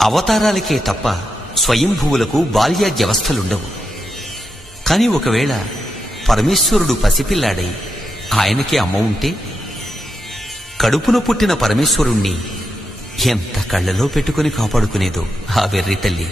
అవతారాలకే తప్ప స్వయంభువులకు బాల్యాద్యవస్థలుండవు. కాని ఒకవేళ పరమేశ్వరుడు పసిపిల్లాడై ఆయనకే అమ్మ ఉంటే కడుపున పుట్టిన పరమేశ్వరుణ్ణి ఎంత కళ్ళలో పెట్టుకుని కాపాడుకునేదో ఆ వెర్రి తల్లి.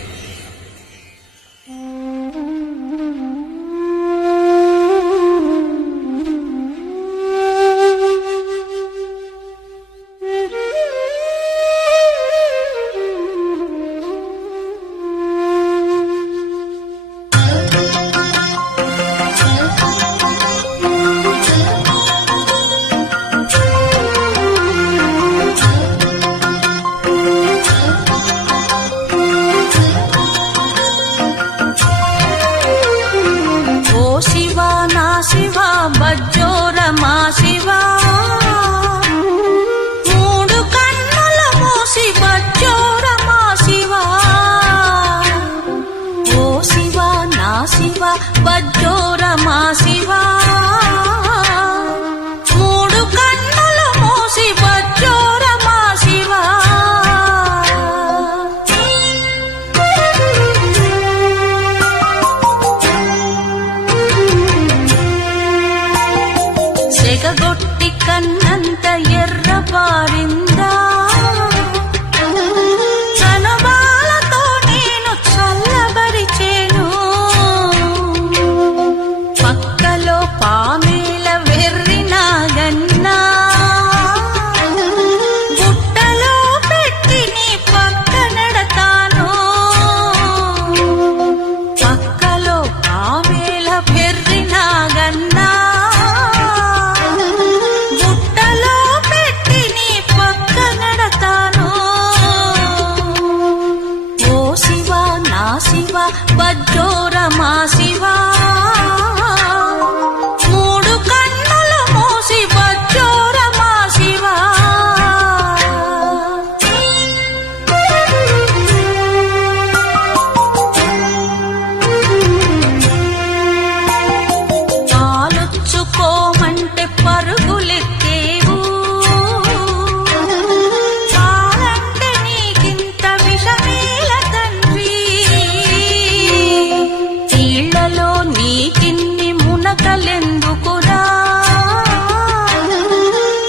సెగగొట్టి కన్నంత ఎర్రబారిందా చనుబాలతో నేను చల్లబరిచేను. పక్కలో పామేల వెర్రినాగన్నా బుట్టలో పెట్టి నీ పక్కనెడతాను. పక్కలో పామేల వెర్రినాగన్నా బజ్జోరమా శివా మూడు కన్నులు మూసి బజ్జోరమా శివా. పాలుచ్చుకోమంటే పరుగులెత్తేవు, పాలంటే నీకింత విషమేల తండ్రి. నీళ్లలో నీకిన్ని మునకలెందుకురా,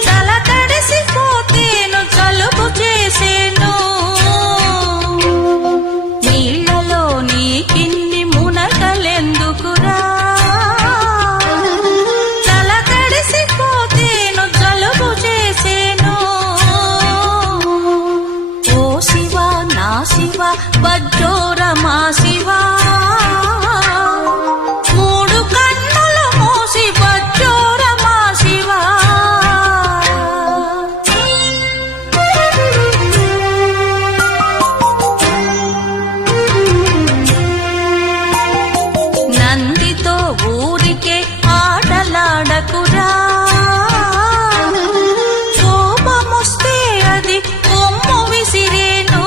తల తడిసిపోతేను జలుబు చేసేను. నీళ్లలో నీకిన్ని మునకలెందుకురా, తల తడిసిపోతేను జలుబు చేసేను. ఓ శివా నా శివా బజ్జోరమా శివా మూడు కన్నులు మూసి బజ్జోరమా శివా. నందితో ఊరికే ఆటలాడకురా, కోపమొస్తే అది కొమ్ము విసిరేను.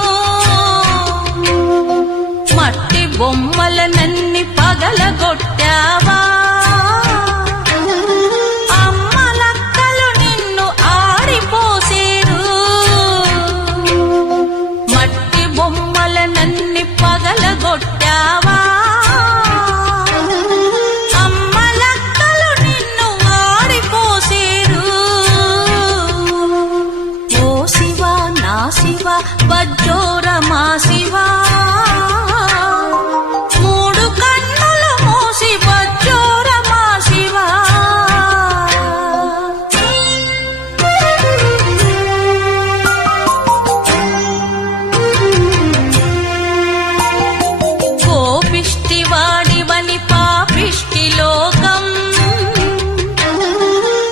మట్టి బొమ్మలనన్ని పగలగొట్టావా, అమ్మలక్కలు నిన్ను ఆడిపోసేరు. మట్టి బొమ్మలనన్ని పగలగొట్టావా, అమ్మలక్కలు నిన్ను ఆడిపోసేరు. ఓ శివా నా శివా బజ్జోరమా శివా మూడు కన్నులు మూసి బజ్జోరమా శివా. కోపిష్టి వాడివని పాపిష్టి లోకం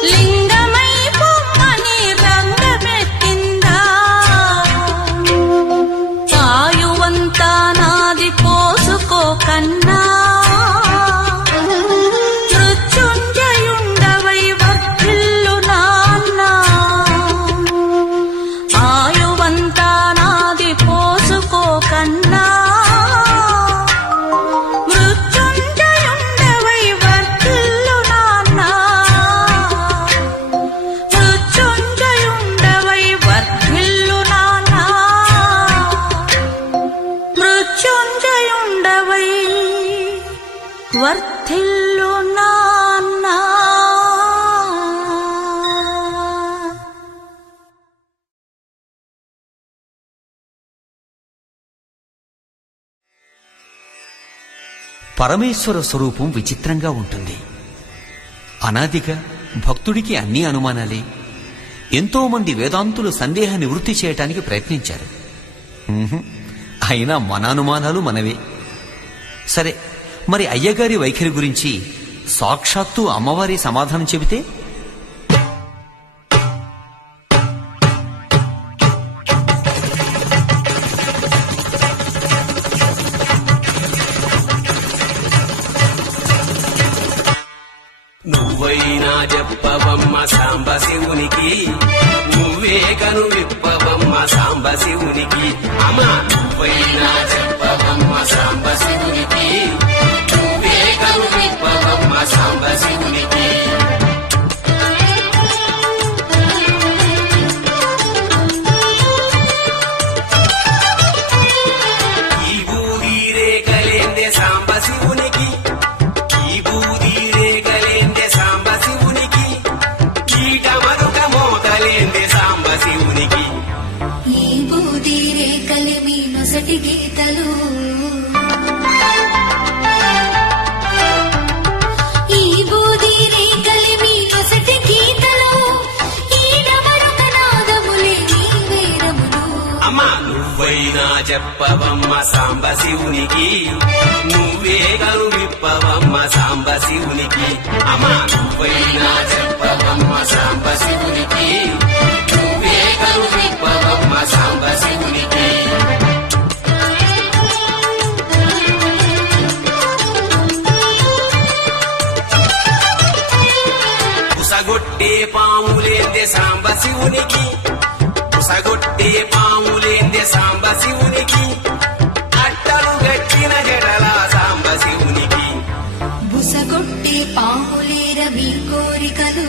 లింగమై పొమ్మని రంగమెత్తిందా. వర్ధిల్లు నాన్నా. పరమేశ్వర స్వరూపం విచిత్రంగా ఉంటుంది. అనాదిగా భక్తుడికి అన్ని అనుమానాలే. ఎంతో మంది వేదాంతులు సందేహ నివృత్తి చేయటానికి ప్రయత్నించారు. అయినా మన అనుమానాలు మనవే. సరే, మరి అయ్యగారి వైఖరి గురించి సాక్షాత్తు అమ్మవారి సమాధానం చెబితే? నువ్వైనా చెప్పవమ్మ సాంబ శివునికి, నువ్వే కను విప్పవమ్మ సాంబ శివునికి. అమ్మ నువ్వైనా చెప్పవమ్మ సాంబ శివునికి, నువ్వే కను విప్పవమ్మ సాంబ శివునికి. ఈ బూది రేఖలేందే సాంబ శివునికి, ఈ బూది రేఖలేందే సాంబ శివునికి, ఈట మరుక మోతలేందే సాంబ శివునికి. ఈ బూది రేఖలి మీ నొసటి గీతలు, ఈ బూది రేఖలి మీ నొసటి గీతలు, ఈడ మరొక నాదములే నీ వేదములు. అమ్మ నువ్వైనా చెప్పవమ్మ సాంబ శివునికి, నువ్వే కను విప్పవమ్మ సాంబ శివునికి. అమ్మ నువ్వైనా చెప్పవమ్మ సాంబ శివునికి, నువ్వే కను విప్పవమ్మ సాంబ శివునికి. ఉసగొట్టే పాములేందే సాంబ శివునికి, ఉసగొట్టే పాములేందే సాంబ శివునికి, అట్టలు గట్టిన జడల సాంబ శివునికి. బుసగొట్టే పాములేర మీ కోరికలు,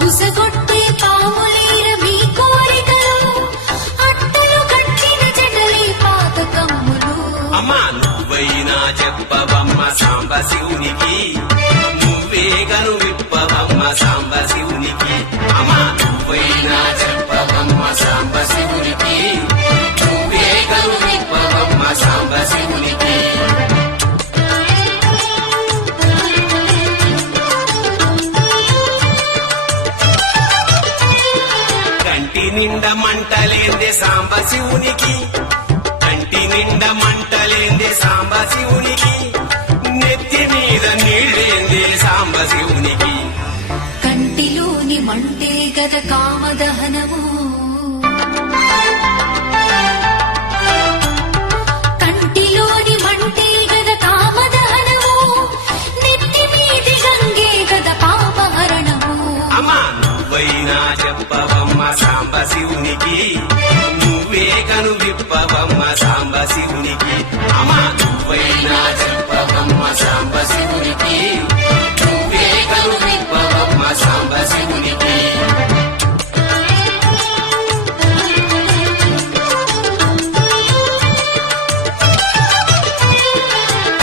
బుసగొట్టే పాములేర మీ కోరికలు, అట్టలు కట్టిన జడలే పాతకమ్ములు. అమ్మ నువ్వైనా చెప్పవమ్మ సాంబ శివునికి, నువ్వే గను విప్పవమ్మ సాంబ శివునికి. అమ్మ నువ్వైనా చెప్పవమ్మ సాంబ శివునికి, నువ్వే గను విప్పవమ్మ సాంబ శివునికి. కంటి నిండా మంటలేందే సాంబ శివునికి, కంటి నిండా మంటలేందే సాంబ శివునికి, నెత్తి మీద నీళ్ళేందే సాంబ శివునికి. కంటిలోని మంటే గద కామదహనము, కంటిలోని మంటే గద కామదహనము, నెత్తి మీది గంగే గద పాపహరణము. అమ్మ నువ్వైనా చెప్పవమ్మ సాంబ శివునికి, నువ్వే కను విప్పవమ్మ సాంబ శివునికి. అమ్మ నువ్వైనా చెప్పవమ్మ సాంబ శివునికి, నువ్వే కను విప్పవమ్మ సాంబ శివునికి.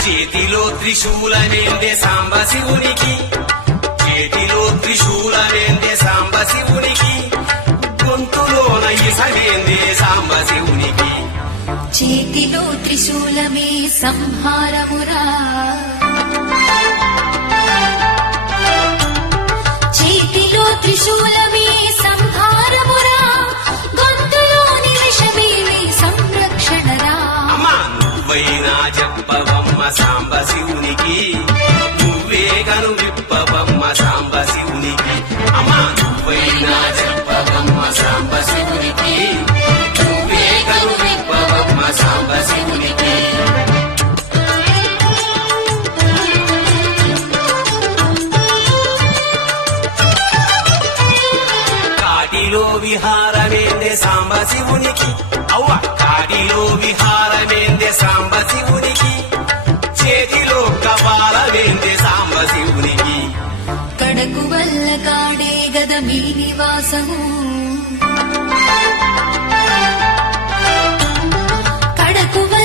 చేతిలో త్రిశూలమేందే సాంబ శివునికి, చేతిలో త్రిశూలమేందే సాంబ శివునికి, గొంతులోన ఇసగేందే సాంబ శివునికి. చేతిలో త్రిశూలమే సంహారమురా, చేతిలో త్రిశూలమే సంహారమురా, గొంతులోని విషమేమి సంరక్షణరా. అమ్మ నువ్వైనా చెప్పవమ్మ సాంబ శివునికి, నువ్వే గను విప్పవమ్మ సాంబ శివునికి. అమ్మ నువ్వైనా చెప్పవమ్మ సాంబ శివునికి, నువ్వే గను విప్పవమ్మ సాంబ శివునికి. కాటిలో విహారమేందే సాంబ శివునికి, అవ్వ కాటిలో విహారమేందే సాంబ శివునికి, చేతిలో కపాలమేందే సాంబ శివునికి. కడకు వల్ల కాడే గద మీ నివాసము, కడకు వల్ల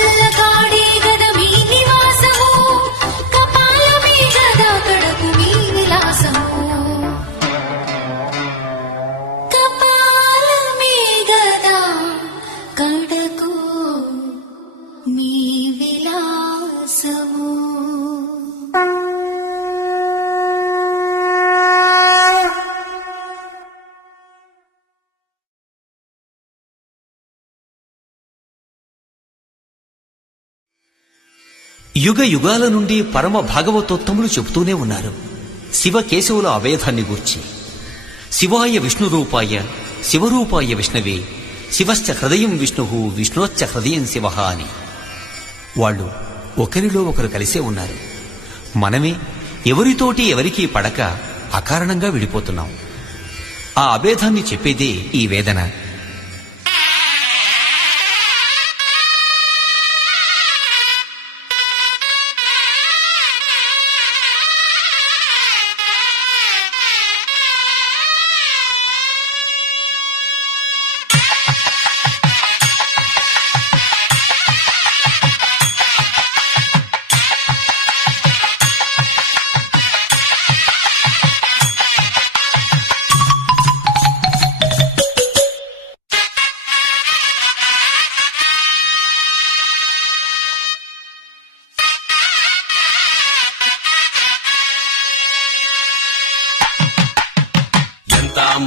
యుగ యుగాల నుండి పరమ భాగవతోత్తములు చెబుతూనే ఉన్నారు శివ కేశవుల అభేదాన్ని గూర్చి. శివాయ విష్ణురూపాయ శివరూపాయ విష్ణవే శివశ్చ హృదయం విష్ణు విష్ణోశ్చ హృదయం శివ అని. వాళ్ళు ఒకరిలో ఒకరు కలిసే ఉన్నారు. మనమే ఎవరితోటి ఎవరికీ పడక అకారణంగా విడిపోతున్నాం. ఆ అభేదాన్ని చెప్పేదే ఈ వేదన.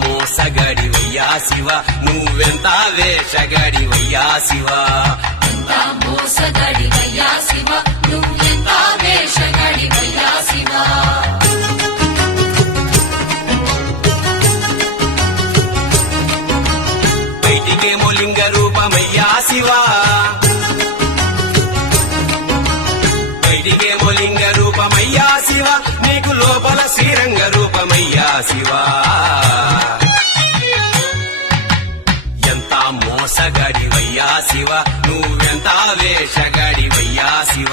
మోసగడివయ్యా శివ నువ్వెంత వేషగడివయ్యా శివ. మోసగడివయ్యా శివ నువ్వెంత వేషగడివయ్యా శివ. బయటికేమో లింగ రూపమయ్యా శివ, బయటికేమో లింగ రూపమయ్యా శివ, నీకు లోపల శ్రీరంగ రూపమయ్యా శివ. ఎంత మోసగడివయ్యా శివ నువ్వెంత వేషగడివయ్యా శివ.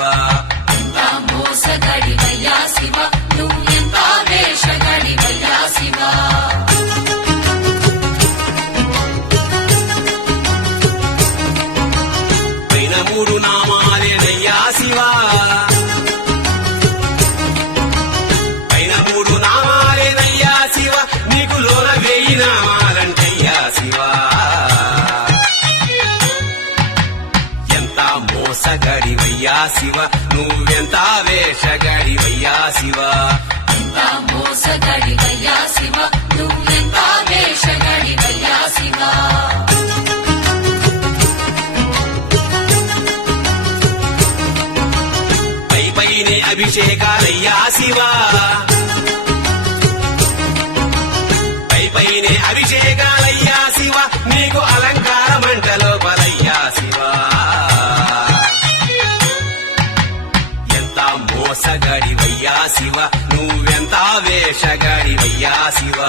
మోసగడివయ్యా శివ నువ్వెంత వేషగడివయ్యా శివ. పైన మూడు నామాలేనయ్యా శివ, పైన మూడు నామాలేనయ్యా శివ, నీకు లోన 1000 నామాలంటయ్యా శివ. ఎంత మోసగడివయ్యా శివ నువ్వెంత వేషగడివయ్యా శివ. మోసగడివయ్యా శివ నువ్వెంత వేషగడివయ్యా శివ. పైనే అభిషేకాలయ్యా శివ, పైనే అభిషేకాలయ్యా శివ, నీకు అలంకార మంటలో బలయ్యా శివ. ఎంత మోసగడివయ్యా శివ నువ్వెంత వేషగడివయ్యా శివ.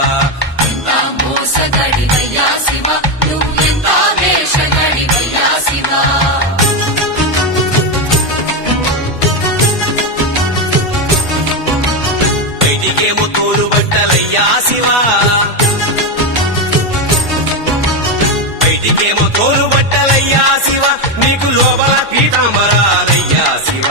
మోసగడివయ్యా శివ నువ్వెంత వేషగడివయ్యా శివ. బయటికేమో తోలు బట్టలయ్యా శివ, బయటికేమో తోలు బట్టలయ్యా శివ, నీకు లోపల పీతాంబరాలయ్యా శివ.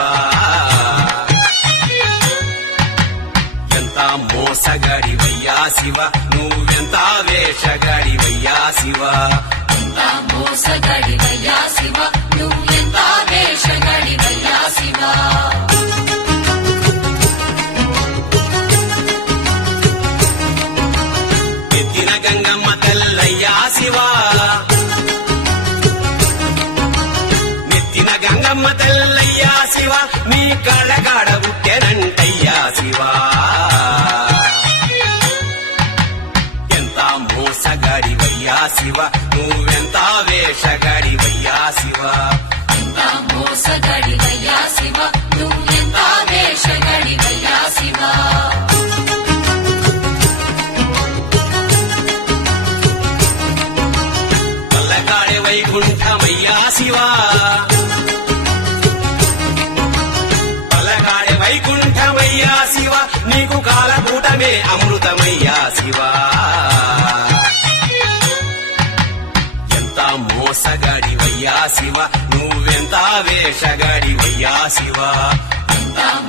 ఎంత మోసగడివయ్యా శివ నువ్వెంత వేషగడివయ్యా శివ. మోసగడివయ్యా శివ నువ్వెంత వేషగడివయ్యా శివ. ఎత్తిన గంగమ్మ తల్లయ్యా శివ, నెత్తిన గంగమ్మ తల్లయ్యా శివ, నీ కళ్ళగాడ పుట్టెనంటయ్యా శివ. ఎంత మోసగడివయ్యా శివ నువ్వెంత వేషగడివయ్యా శివ. మోసగడివయ్యా శివ నువ్వెంత వేషగడివయ్యా శివ. పల్లకాడే వైకుంఠమయ్యా శివ, పల్లకాడే వైకుంఠమయ్యా శివ, నీకు కాలకూటమే అమృతమయ్యా శివ. ఎంత మోసగడివయ్యా శివ నువ్వెంత వేషగడివయ్యా శివ.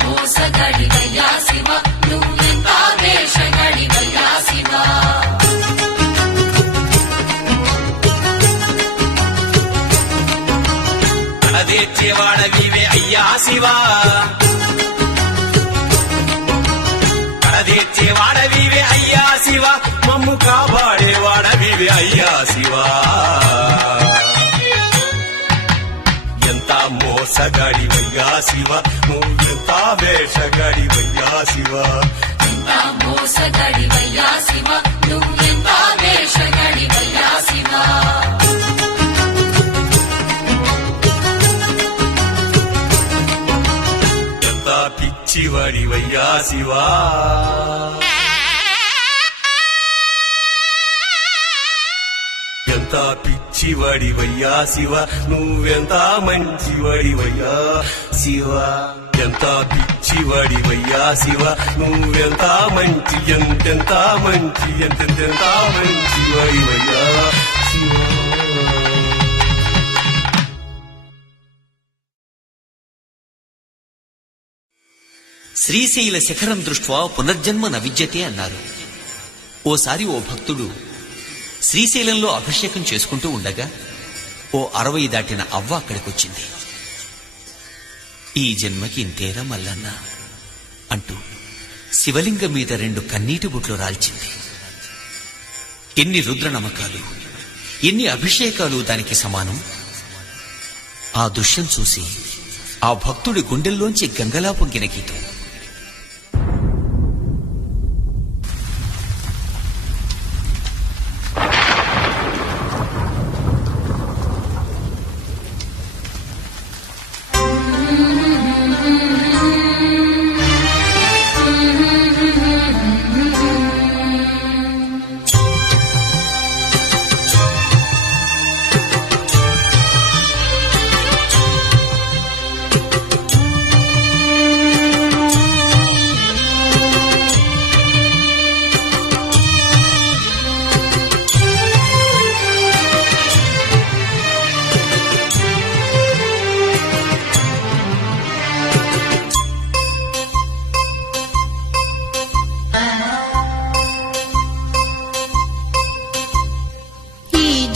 మోసగడివయ్యా శివ నువ్వెంత వేషగడివయ్యా శివ. కడదేర్చేవాడవివే అయ్యా శివ, కడదేర్చేవాడవివే అయ్యా శివ, మమ్ము కాపాడేవాడవివే అయ్యా శివ. ఎంత మోస మోసగాడివయ్యా శివ నువ్వెంత వేషగాడివయ్యా శివ ఎంత మోసగాడివయ్యా శివ నువ్వెంత వేషగాడివయ్యా శివ ఎంత పిచ్చివాడివయ్యా శివ ఎంత పిచ్చివాడివయ్యా శివ నువ్వెంత మంచివాడివయ్యా శివ ఎంత పిచ్చివాడివయ్యా శివ నువ్వెంత మంచి ఎంతెంత మంచివాడివయ్యా శివ. శ్రీశైల శిఖరం దృష్ట్వా పునర్జన్మ న విద్యతే అన్నారు. ఓసారి ఓ భక్తుడు శ్రీశైలంలో అభిషేకం చేసుకుంటూ ఉండగా ఓ 60 దాటిన అవ్వ అక్కడికొచ్చింది. ఈ జన్మకి ఇంతేరా మల్లన్న అంటూ శివలింగం మీద 2 కన్నీటి బొట్లు రాల్చింది. ఎన్ని రుద్ర నమ్మకాలు, ఎన్ని అభిషేకాలు దానికి సమానం. ఆ దృశ్యం చూసి ఆ భక్తుడి గుండెల్లోంచి గంగలా పొంగిన గీతం.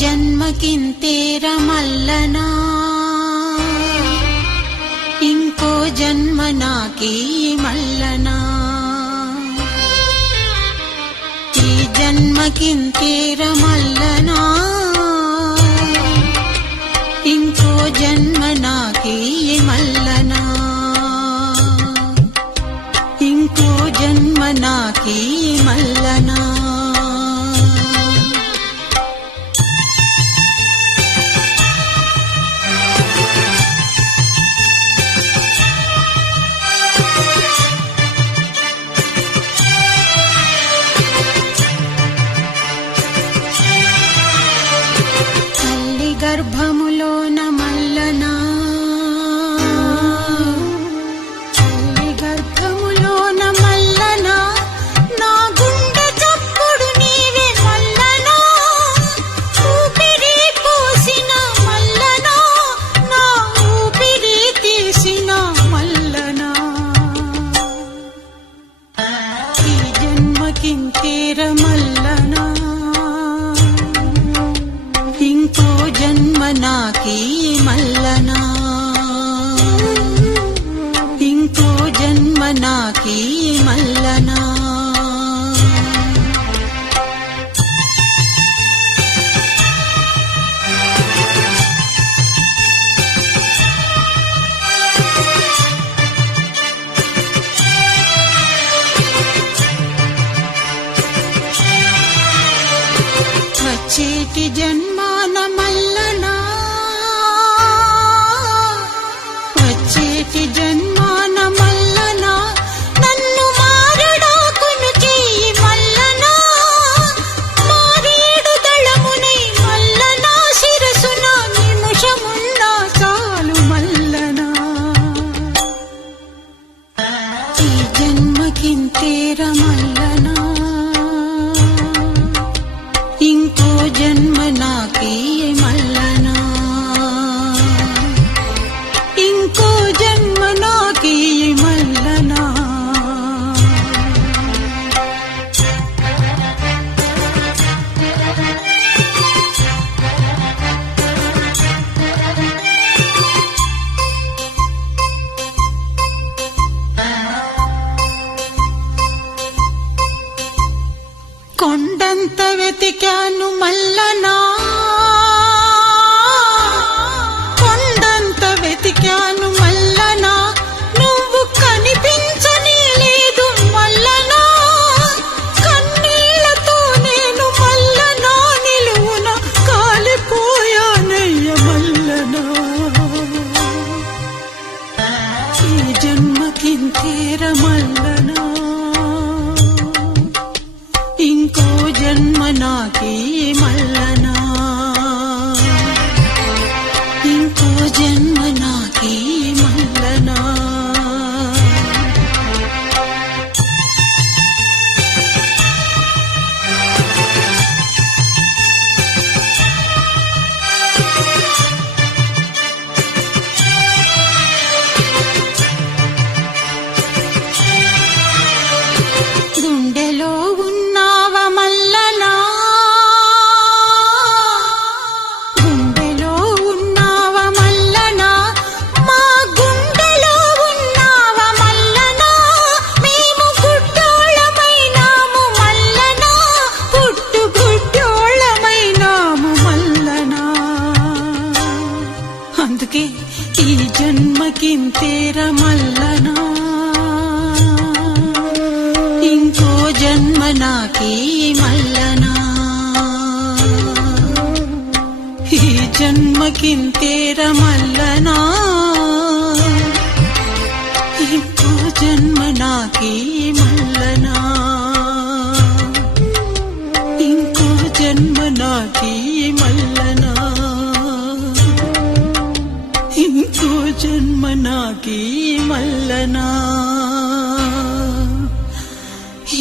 జన్మకింతేర మల్లనా ఇంకో జన్మ నాకీ మల్లనా ఈ జన్మకింతేర మల్లనా ఇంకో జన్మ నాకీ మల్లనా ఇంకో జన్మ నాకీ మల్లనా గర్భములోన మల్లనా తల్లి గర్భములోన మల్లనా నా గుండె చప్పుడు నీవే మల్లనా ఊపిరి పోసిన మల్లనా నా ఊపిరి తీసిన మల్లనా ఈ జన్మకింకేర మల్లనా ఇంకో జన్మ నాకీ మల్లనా ఇంకో జన్మ నాకీ మల్లనా వచ్చేటి జన్మాన మల్లనా వచ్చేటి జన్మాన మల్లనా నన్ను మారడాకును చెయ్యి మల్లనా మారేడు దళమునై మల్లనా శిరసున నిమిషమున్నా చాలు మల్లనా ఈ జన్మకింతేర మల్లనా ఇంకో జన్మ నాకీ మల్లనా ఇంకో జన్మ నాకీ మల్లనా కొండంత వెతికాను మల్లనా కొండంత వెతికాను మల్లనా ఇంకో జన్మ నాకీ మల్లనా గుండెలో ఉన్నావ మల్లనా గుండెలో ఉన్నావ మల్లనా మా గుండెలో ఉన్నావ మల్లనా మేము గుడ్డోళ్ళమైనాము మల్లనా పుట్టు గుడ్డోళ్ళమైనాము మల్లనా అందుకే ఈ జన్మకింతేర మల్లనా ఇంకో జన్మ నాకీ మల్లనా ఈ జన్మకింతేర మల్లనా ఇంకో జన్మ నాకీ మల్లనా ఇంకో జన్మ నాకీ మల్లనా ఇంకో జన్మ నాకీ మల్లనా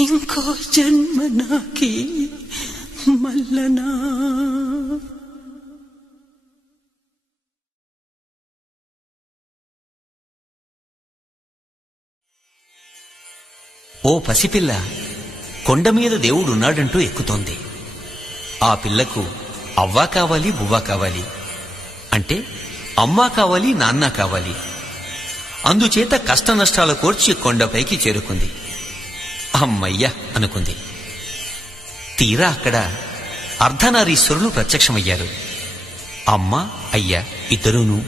ఇంకో జన్మ నాకీ మల్లనా ఓ పసిపిల్ల కొండ మీద దేవుడున్నాడంటూ ఎక్కుతోంది. ఆ పిల్లకు అవ్వా కావాలి, బువ్వా కావాలి, అంటే అమ్మా కావాలి, నాన్న కావాలి. అందుచేత కష్ట నష్టాలు కోర్చి కొండపైకి చేరుకుంది. అమ్మయ్య అనుకుంది. తీరా అక్కడ అర్ధనారీశ్వరులు ప్రత్యక్షమయ్యారు. అమ్మ అయ్య ఇద్దరూను.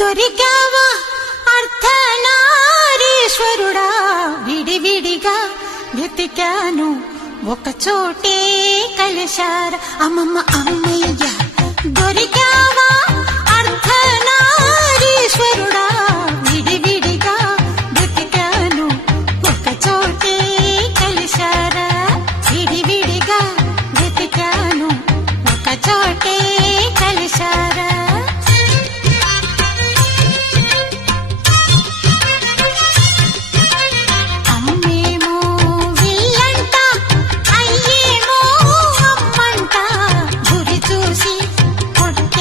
దొరికావా అర్ధనారీశ్వరుడా విడివిడిగా వెతికాను ఒక చోటే కలిశారా అమ్మమ్మ అమ్మయ్య దొరికావా అర్ధనారీశ్వరుడా విడివిడిగా వెతికాను ఒక చోటే కలిశారా విడివిడిగా వెతికాను ఒక చోటే కలిశారా కొట్ట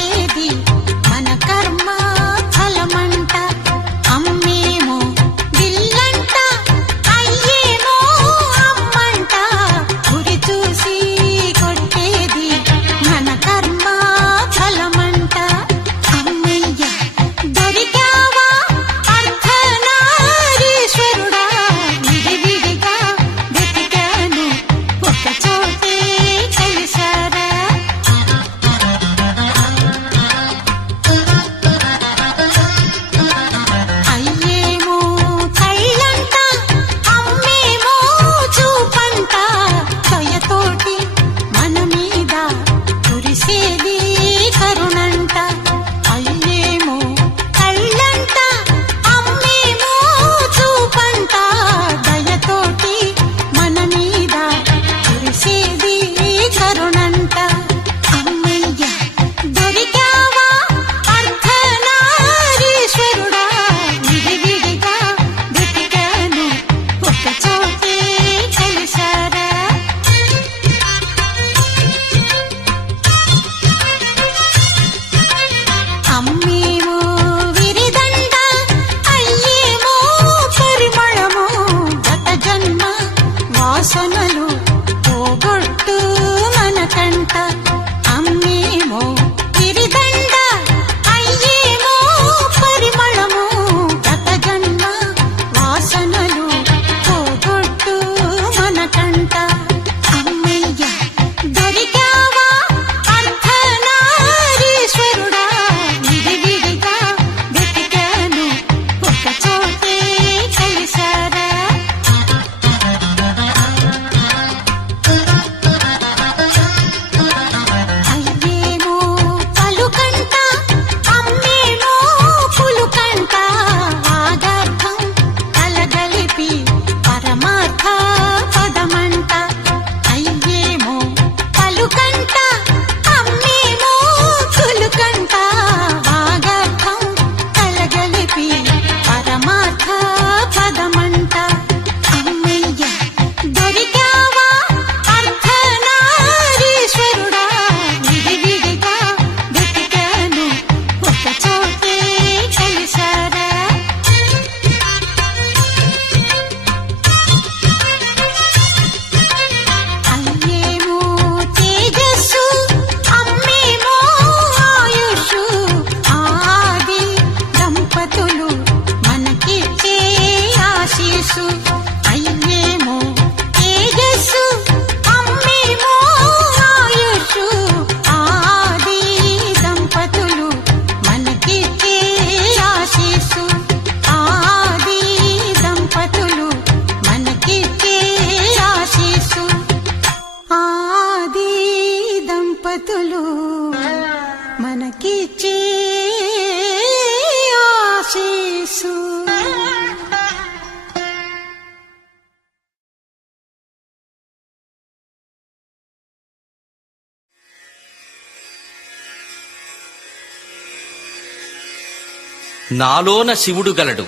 నాలోన శివుడు గలడు.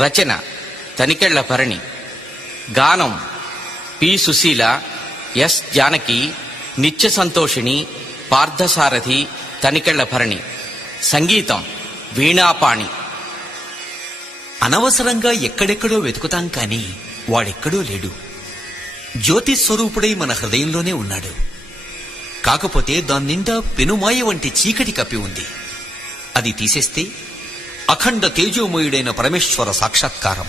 రచన తనికెళ్ల భరణి. గానం పి సుశీల, ఎస్ జానకి, నిత్య సంతోషిణి, పార్థసారథి, తనికెళ్ల భరణి. సంగీతం వీణాపాణి. అనవసరంగా ఎక్కడెక్కడో వెతుకుతాం కాని వాడెక్కడో లేడు. జ్యోతిస్వరూపుడై మన హృదయంలోనే ఉన్నాడు. కాకపోతే దాన్నిండా పెనుమాయ వంటి చీకటి కప్పి ఉంది. అది తీసేస్తే అఖండ తేజోమయుడైన పరమేశ్వర సాక్షాత్కారం.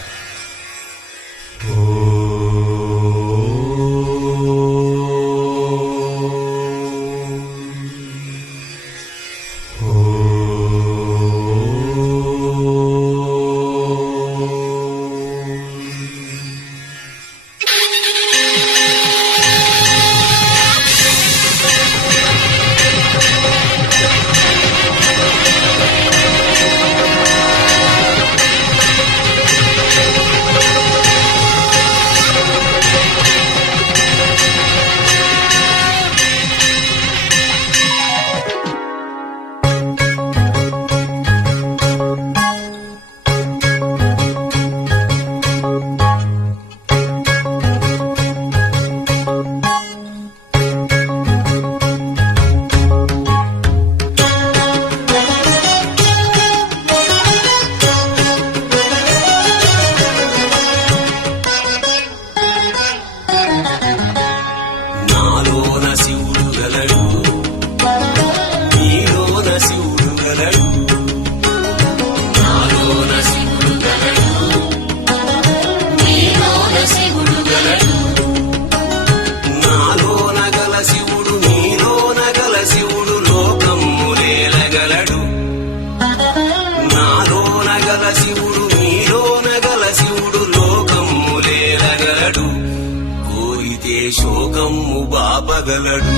శోకమ్ము బాపగలడు.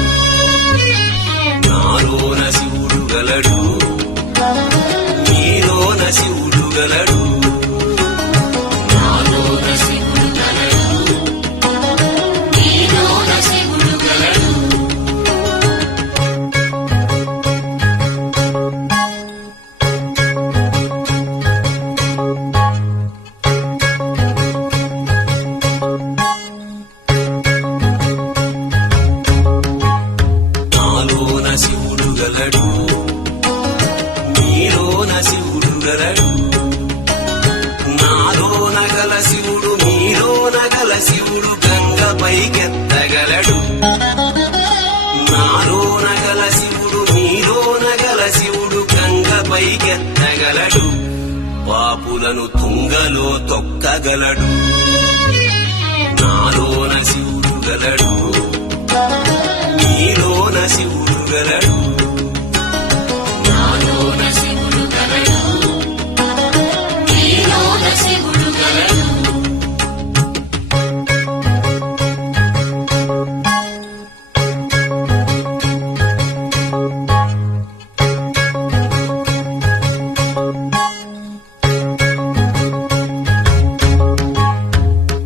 నాలోన శివుడు గలడు, నీలోన శివుడు గలడు. నాలోన శివుడు గలడు, నీలోన శివుడు గలడు. నీలోన శివుడు గలడు. నాలోన గల శివుడు నీలోన గల శివుడు గంగపైకెత్తగలడు. నాలోన గల శివుడు నీలోన గల శివుడు గంగపైకెత్తగలడు. పాపులను తుంగలో తొక్కగలడు. నాలోన శివుడు గలడు, నీలోన శివుడు గలడు. నాలోన శివుడు గలడు, నీలోన శివుడు గలడు.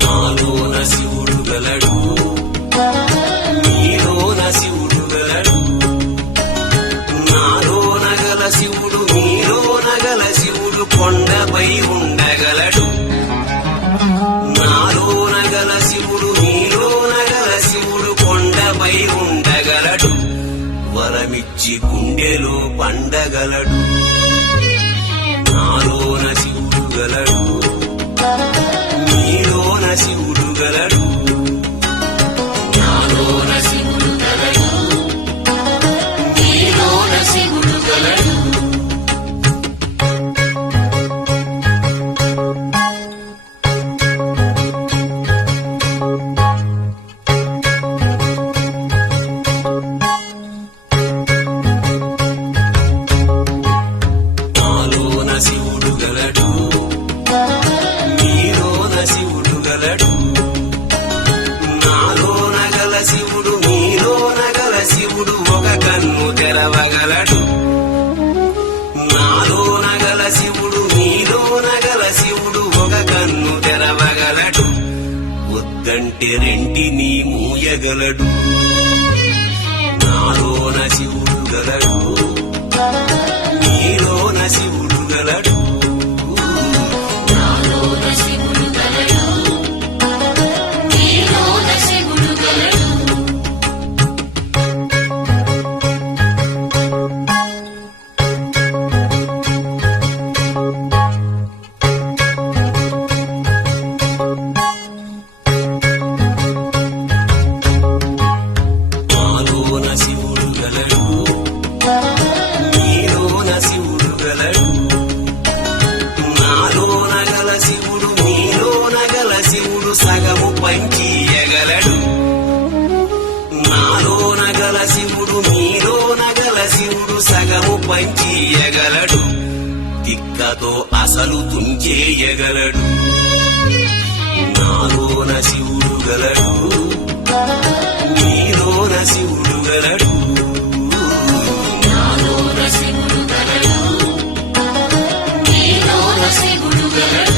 నాలోన శివుడు గలడు, నీలోన శివుడు గలడు. నాలోన గల శివుడు నీలోన గల శివుడు కొండపై ఉండగలడు. నాలోన గల శివుడు నీలోన గల శివుడు కొండపై ఉండగలడు. వరమిచ్చి గుండెలో పండగలడు. నాలోన శివుడు గలడు, నీలోన శివుడు గలడు. నాలోన శివుడు గలడు, నీలోన శివుడు గలడు. నాలోన శివుడు గలడు, నీలోన శివుడు గలడు. నాలోన గల శివుడు నీలోన గల శివుడు ఒక కన్ను తెరవగలడు. నాలోన గల శివుడు నీలోన గల శివుడు ఒక కన్ను తెరవగలడు. వద్దంటే రెంటిని మూయగలడు. నాలోన శివుడు గలడు, నీలోన శివుడు గలడు. పంచియగలడు నాలోన గల శివుడు మీలోన గల శివుడు సగము పంచియగలడు తిక్కతో అసలు తుంచేయగలడు నాలోన శివుడు గలడు మీలోన శివుడు గలడు నాలోన శివుడు గలడు మీలోన శివుడు గలడు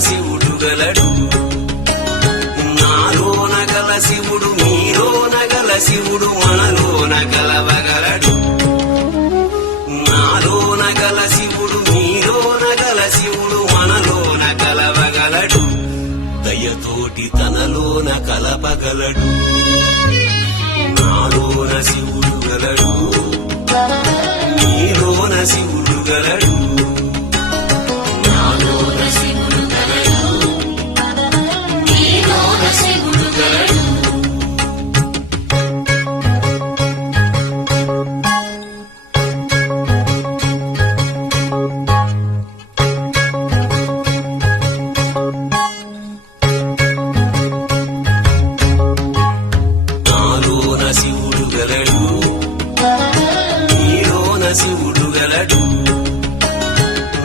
శివుడు గలడు నాలోన గల శివుడు మీలోన గల శివుడు మనలోన గలవగలడు నాలోన గల శివుడు మీలోన గల శివుడు మనలోన గలవగలడు దయతోటి తనలోన కలపగలడు నాలోన శివుడు గలడు మీలోన శివుడు గలడు నాలోన శివుడు గలడు మీలోన శివుడు గలడు నాలోన శివుడు గలడు మీలోన శివుడు గలడు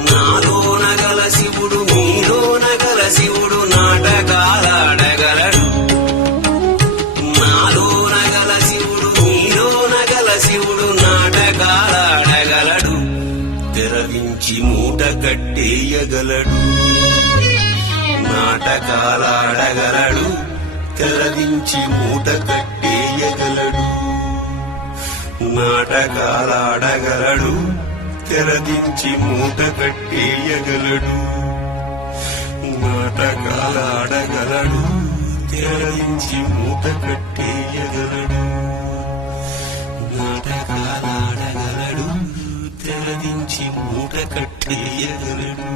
నాలోన గల శివుడు మీలోన గల శివుడు నాటకాలాడగలడు నాలోన గల శివుడు మీలోన గల శివుడు నాటకాలాడగలడు తెరవించి మూట కట్టేయగలడు నాటకాలాడగలడు తెరవించి మూట కట్టేయగలడు నాటకాలాడగలడు తెరదించి మూట కట్టేయగలడు నాటకాలాడగలడు తెరదించి మూట కట్టేయగలడు నాటకాలాడగలడు తెరదించి మూట కట్టేయగలడు